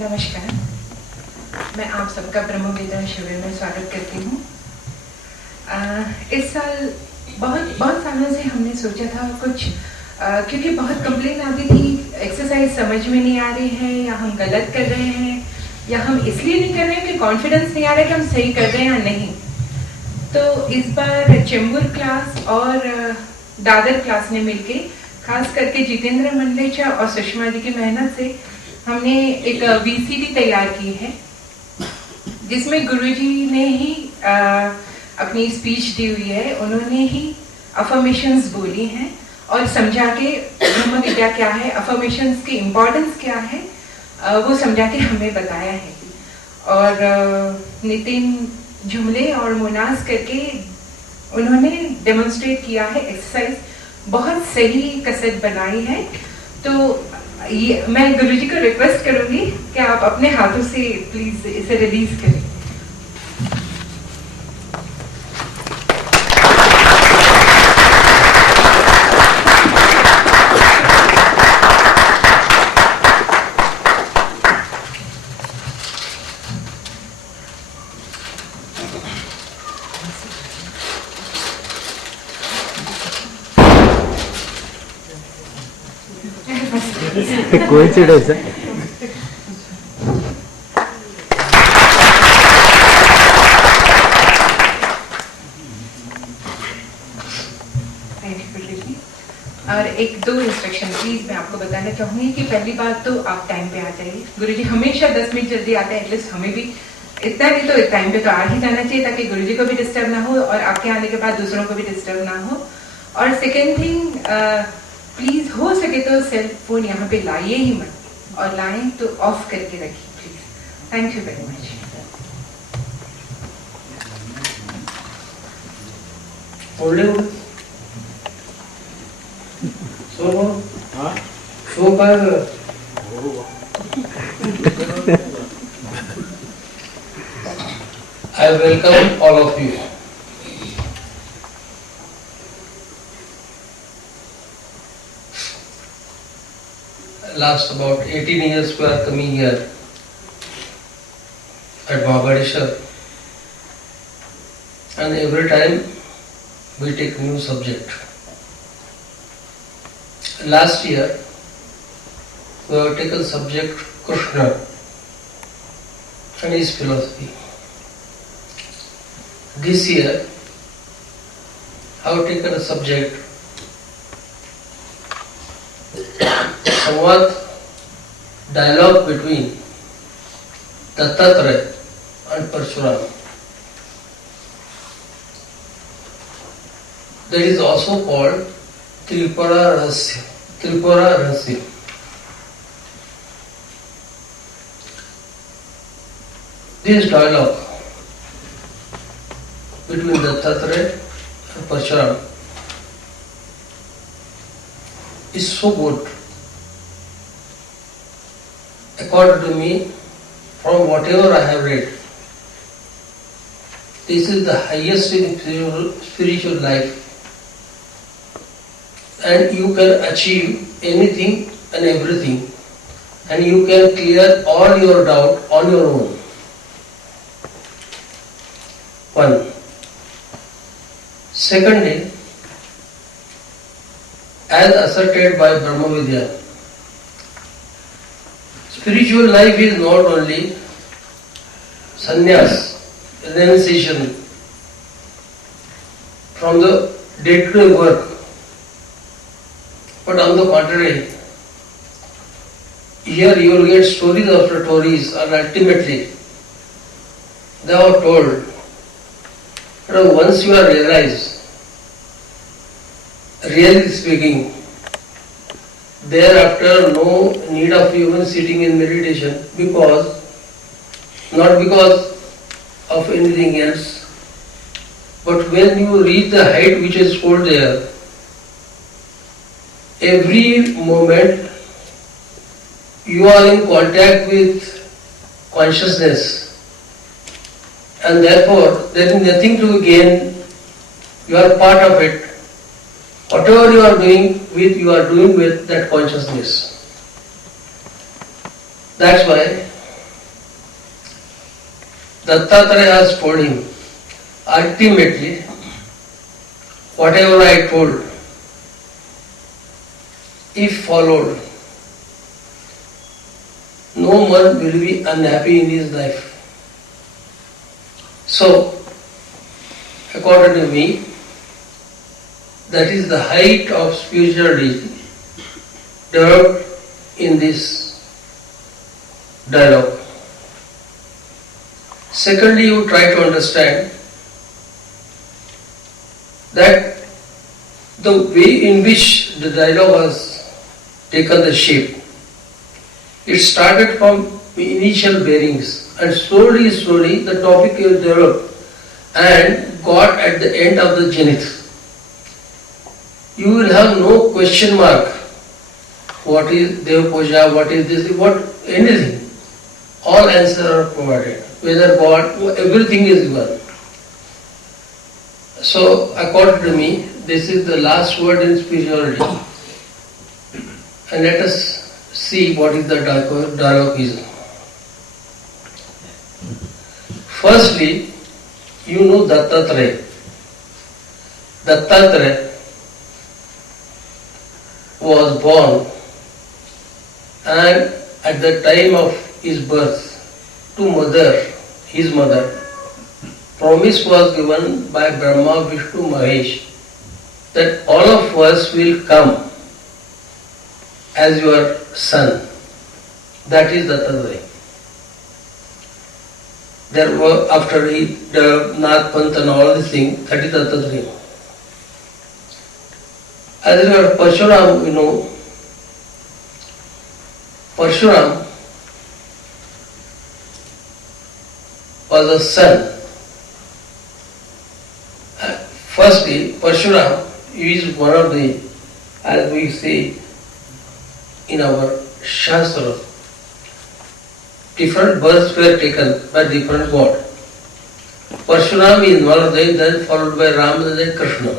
नमस्कार, मैं आप सबका ब्रह्म विद्या शिविर में स्वागत करती हूँ। इस साल बहुत सालों से हमने सोचा था कुछ क्योंकि बहुत कंप्लेन आती थी एक्सरसाइज समझ में नहीं आ रही है, या हम गलत कर रहे हैं, या हम इसलिए नहीं कर रहे हैं कि कॉन्फिडेंस नहीं आ रहा है कि हम सही कर रहे हैं या नहीं। तो इस बार चेंबूर क्लास और दादर क्लास ने मिलके, खास करके जितेंद्र मंडलेचा और सुषमा जी की मेहनत से हमने एक वीसीडी तैयार की है, जिसमें गुरुजी ने ही अपनी स्पीच दी हुई है। उन्होंने ही अफर्मेशंस बोली हैं और समझा के ब्रह्म विद्या क्या है, अफर्मेशंस की इम्पोर्टेंस क्या है, वो समझा के हमें बताया है। और नितिन जुमले और मुनास करके उन्होंने डेमोन्स्ट्रेट किया है, एक्सरसाइज बहुत सही कसरत बनाई है। तो ये मैं गुरुजी को रिक्वेस्ट करूंगी कि आप अपने हाथों से प्लीज इसे रिलीज करें। कोइंसिडेंस है। और एक दो इंस्ट्रक्शन प्लीज मैं आपको बताना चाहूंगी कि पहली बात तो आप टाइम पे आ जाइए। गुरुजी हमेशा 10 मिनट जल्दी आते हैं, एटलीस्ट हमें भी इतना नहीं तो एक टाइम पे तो आ ही जाना चाहिए, ताकि गुरुजी को भी डिस्टर्ब ना हो और आपके आने के बाद दूसरों को भी डिस्टर्ब ना हो। और सेकेंड थिंग, प्लीज हो सके तो सेल फोन यहाँ पे लाइए ही मत, और लाएं तो ऑफ करके रखिए please. Thank you very much. I welcome all of you. Last about 18 years we are coming here at Mahabharishar, and every time we take new subject. Last year we have taken subject Krishna and his philosophy. This year I have taken a subject Samvad, dialogue between Datta and Parshuram. That is also called Tripura Rahasya. This dialogue between Datta and Parshuram is so good. According to me, from whatever I have read, this is the highest in spiritual life, and you can achieve anything and everything, and you can clear all your doubt on your own. One. Secondly, as asserted by Brahma Vidya, spiritual life is not only sannyas, renunciation from the day-to-day work, but on the contrary, here you will get stories after stories, and ultimately they are told that once you are realized, really speaking, thereafter no need of even sitting in meditation, not because of anything else, but when you reach the height which is told there, every moment you are in contact with consciousness, and therefore there is nothing to gain, you are part of it. Whatever you are doing with that consciousness. That's why Dattatreya has told him, ultimately, whatever I told, if followed, no one will be unhappy in his life. So, according to me, that is the height of spirituality developed in this dialogue. Secondly, you try to understand that the way in which the dialogue has taken the shape, it started from initial bearings and slowly the topic will develop and got at the end of the zenith. You will have no question mark. What is Dev Puja, what is this, what, anything. All answers are provided. Whether God, everything is given. So, according to me, this is the last word in spirituality. And let us see what is the dialogue is. Firstly, you know Dattatreya. Dattatreya was born, and at the time of his birth to his mother, promise was given by Brahma, Vishnu, Mahesh that all of us will come as your son. That is Dattatreya. There were, after he developed Nath Panth and all these things, that is Dattatreya. As regards Parshuram, you know, Parshuram was a son. Firstly, Parshuram is one of the, as we say in our Shastra, different births were taken by different gods. Parshuram is one of them, then followed by Ram and then Krishna.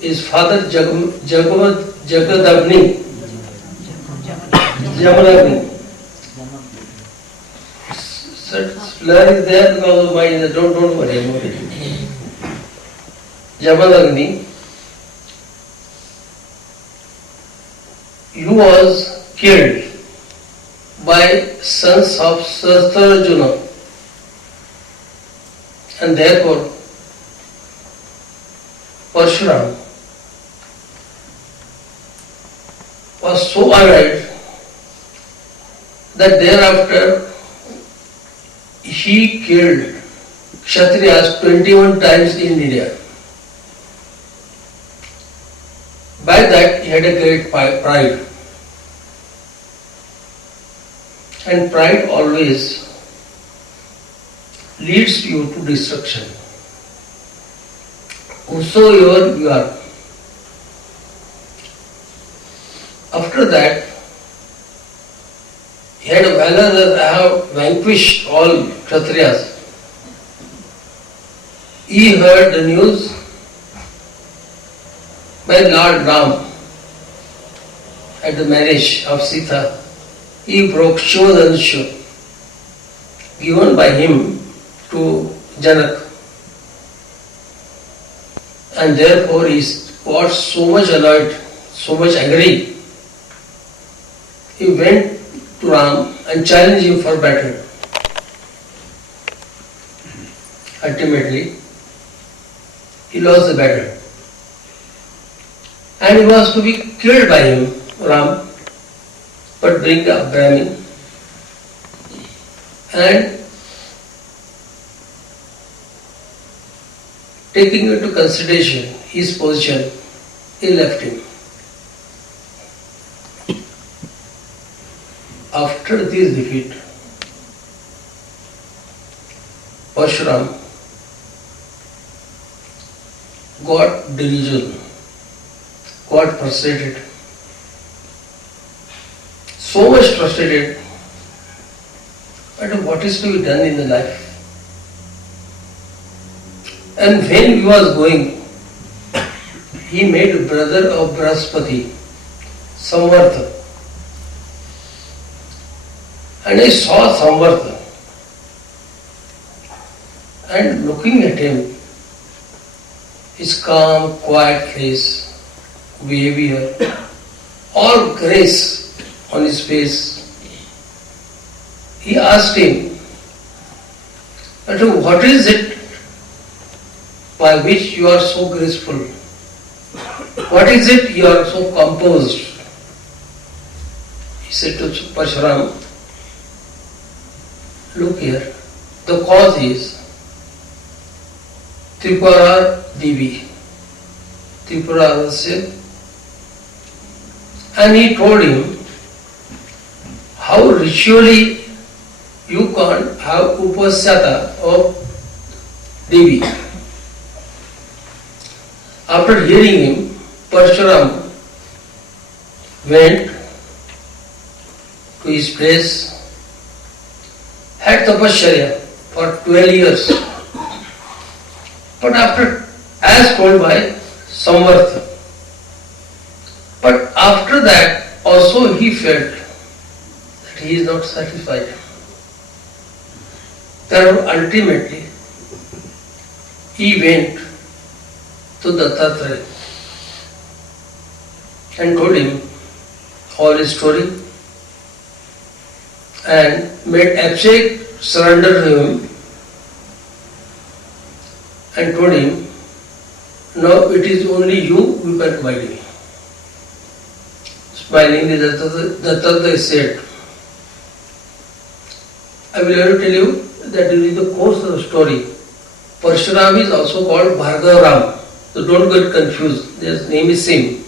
His father Jagadagni. Slur is there because of my, don't worry about it. Jamadagni, he was killed by sons of Sastarajuna, and therefore Parshuram was so annoyed that thereafter he killed Kshatriyas 21 times in India. By that he had a great pride. And pride always leads you to destruction. Whosoever you are. After that, he had a valor that I have vanquished all Kshatriyas. He heard the news by Lord Ram at the marriage of Sita. He broke Shodhanshu given by him to Janak. And therefore he got so much annoyed, so much angry. He went to Ram and challenged him for battle. Ultimately, he lost the battle. And he was to be killed by him, Ram, but bring a Brahmin. And taking into consideration his position, he left him. After this defeat, Parshuram got delusion, got frustrated, so much frustrated. But what is to be done in the life? And when he was going, he made a brother of Brahaspati, Samvad. And I saw Samvad. And looking at him, his calm, quiet face, behavior, all grace on his face, he asked him, what is it by which you are so graceful? What is it you are so composed? He said to Parshuram, look here, the cause is Tripura Devi, Tripura Rasya. And he told him how ritually you can't have upasyata of Devi. After hearing him, Parshuram went to his place, had tapasya for 12 years. But after, as told by Samvad, but after that also he felt that he is not satisfied. Then ultimately he went to Datta and told him all his story and made abject surrender to him and told him, now it is only you who can guide me. Smiling, the Datta said, I will have to tell you that during the course of the story, Parshuram is also called Bhargavaram. So don't get confused, his name is same.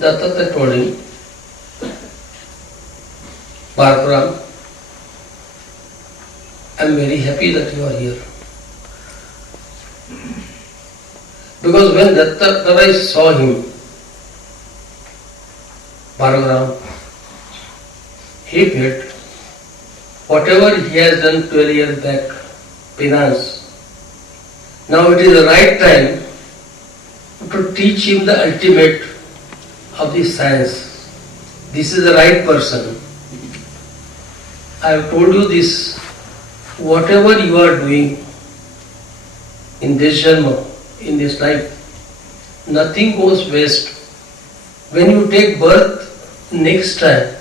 Datta told him, Bhargavaram, I am very happy that you are here. Because when Datta saw him, Parshuram, he felt whatever he has done 12 years back, penance, now it is the right time to teach him the ultimate of the science. This is the right person. I have told you this, whatever you are doing in this janma, in this life, nothing goes waste. When you take birth next time,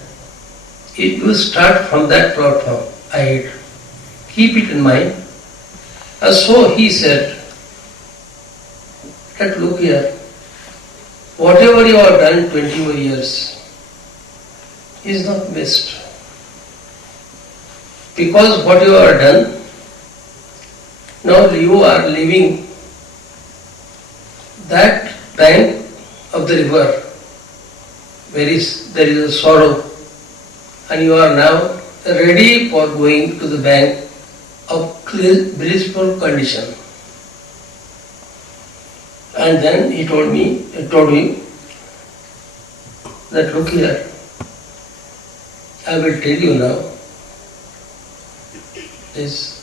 it will start from that platform ahead. Keep it in mind. And so he said, that look here, whatever you have done 21 years is not waste. Because what you have done, now you are living that bank of the river where there is a sorrow, and you are now ready for going to the bank of blissful condition. And then he told me that look here, I will tell you now this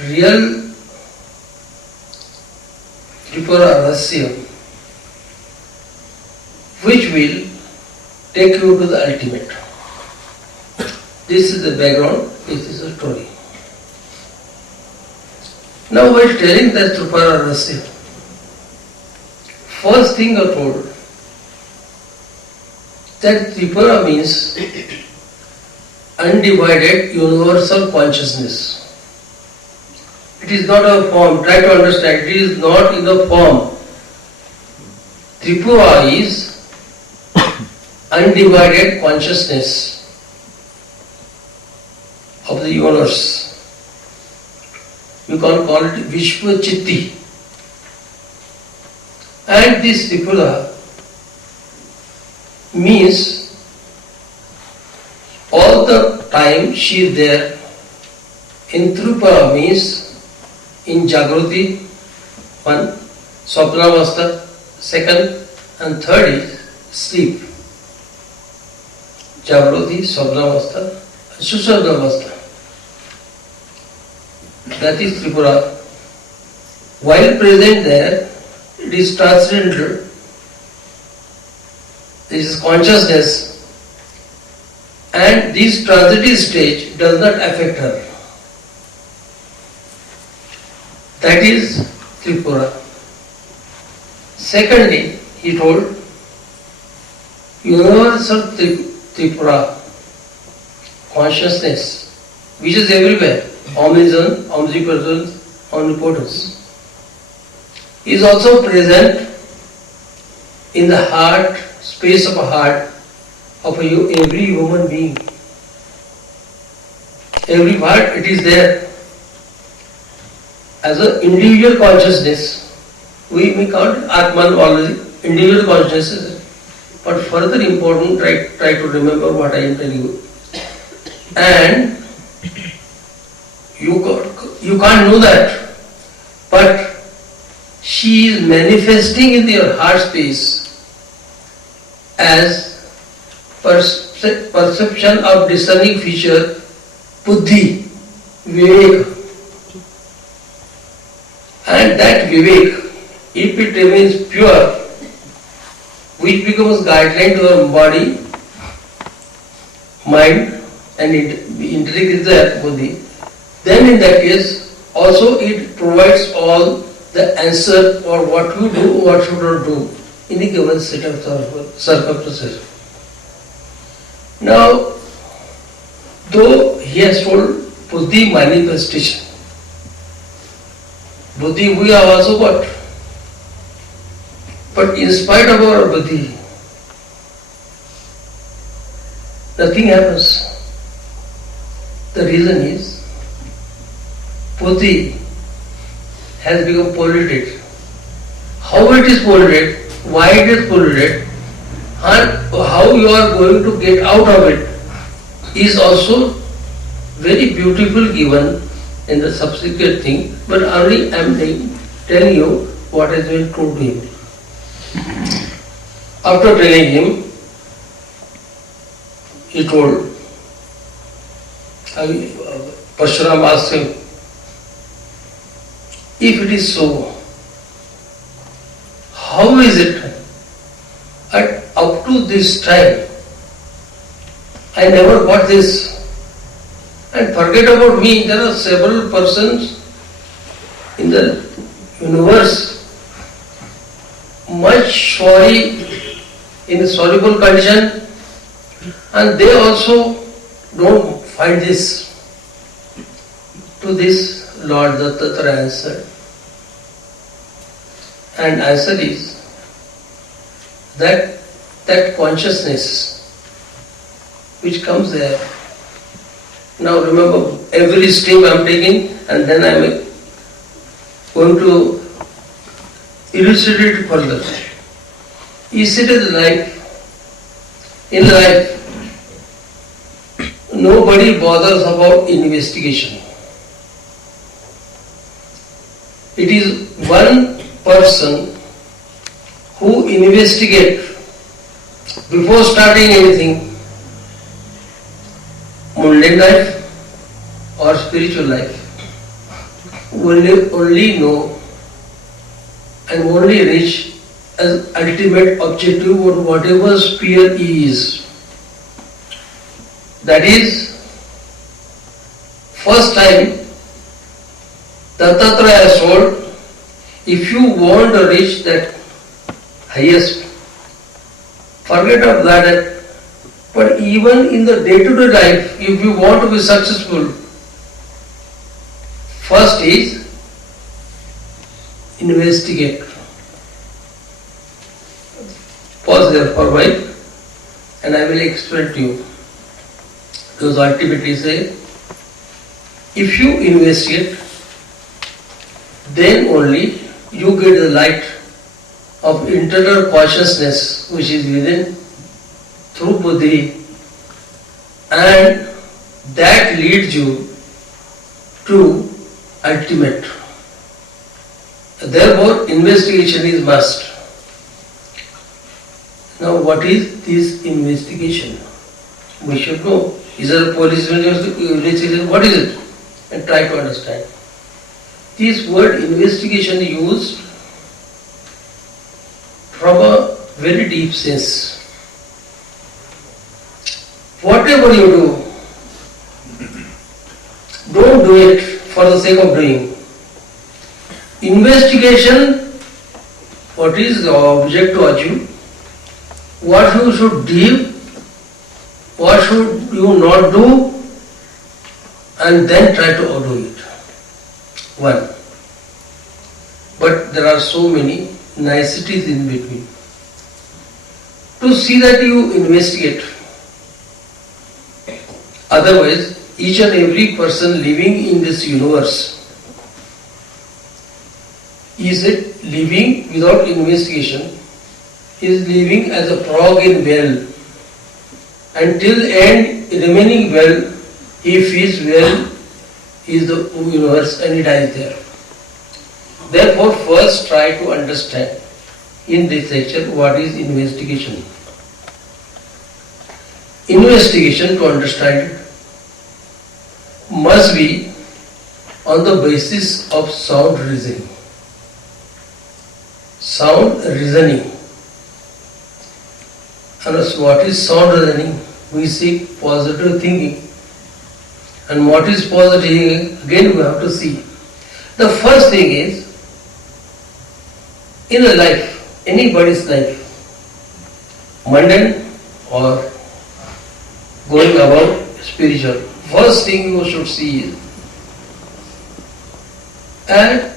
real Tripura Rasya, which will take you to the ultimate. This is the background, this is the story. Now while telling that Tripura Rasya, first thing I told that Tripura means undivided universal consciousness. It is not a form, try to understand, it is not in a form. Tripura is undivided consciousness of the universe. You can call it Vishwa Chitti. And this Tripura means all the time she is there. In Tripura means in Jagruti, one, Swapnavastha, second, and third is sleep. Jagruti, Swapnavastha, Sushupnavastha. That is Tripura. While present there, it is transcendental. This is consciousness and this transitive stage does not affect her. That is Tripura. Secondly, he told, universal Tripura, consciousness, which is everywhere, omniscient, omnipresent, omnipotence, is also present in the heart, space of a heart of every human being. Every part it is there. As an individual consciousness, we count Atman already, individual consciousness, but further important, try to remember what I am telling you. And you can't know that, but she is manifesting in your heart space as perception of discerning feature, buddhi, vivek. And that vivek, if it remains pure, which becomes guideline to your body, mind, and it integrates that buddhi, then in that case, also it provides all the answer for what you do, what you don't do in a given set of circumstances. Now, though he has told buddhi manifestation, buddhi we have also got. But in spite of our buddhi, nothing happens. The reason is, buddhi has become polluted. How it is polluted, why it is polluted, and how you are going to get out of it is also very beautiful given in the subsequent thing, but only I am telling you what has been told to him. After telling him, he told, Parshuram asked him, if it is so, how is it up to this time I never got this? And forget about me, there are several persons in the universe much sorry, in a sorrowful condition, and they also don't find this. To this Lord Datta answered. And answer is that consciousness which comes there. Now remember, every step I am taking, and then I am going to illustrate it further. You see that in life, nobody bothers about investigation. It is one person who investigates before starting anything, mundane life or spiritual life, only know and only reach as ultimate objective or whatever sphere he is. That is, first time Datta has told, if you want to reach that highest, forget of that. But even in the day-to-day life, if you want to be successful, first is investigate. Pause there for a while, and I will explain to you. Those ultimately say, if you investigate, then only you get the light of internal consciousness which is within through buddhi, and that leads you to ultimate. Therefore, investigation is must. Now, what is this investigation? We should know. Is there a police investigation? What is it? And try to understand. This word investigation is used from a very deep sense. whatever you do, don't do it for the sake of doing. Investigation, what is the object to achieve, what you should do, what should you not do, and then try to outdo it. One. But there are so many niceties in between. To see that you investigate. Otherwise, each and every person living in this universe is living without investigation, is living as a frog in well. Until end, remaining well, he feels well, is the universe and he dies there. Therefore, first try to understand in this lecture what is investigation. Investigation, to understand it, must be on the basis of sound reasoning. Sound reasoning. And what is sound reasoning? We see positive thinking. And what is positive thinking? Again we have to see. The first thing is, in a life, anybody's life, mundane or going about spiritual, first thing you should see is, and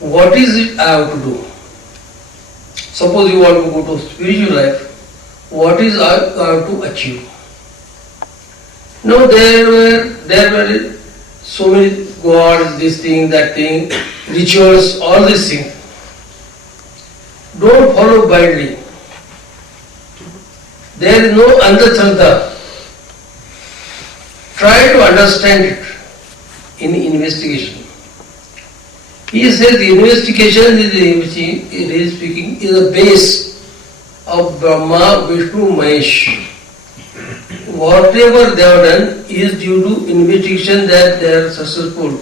what is it I have to do? Suppose you want to go to spiritual life, what is I have to achieve? No, there were so many gods, this thing, that thing, rituals, all these things. Don't follow blindly. There is no andhachanda. Try to understand it in investigation. He says investigation is speaking is the base of Brahma, Vishnu, Mahesh. Whatever they have done is due to investigation that they are successful.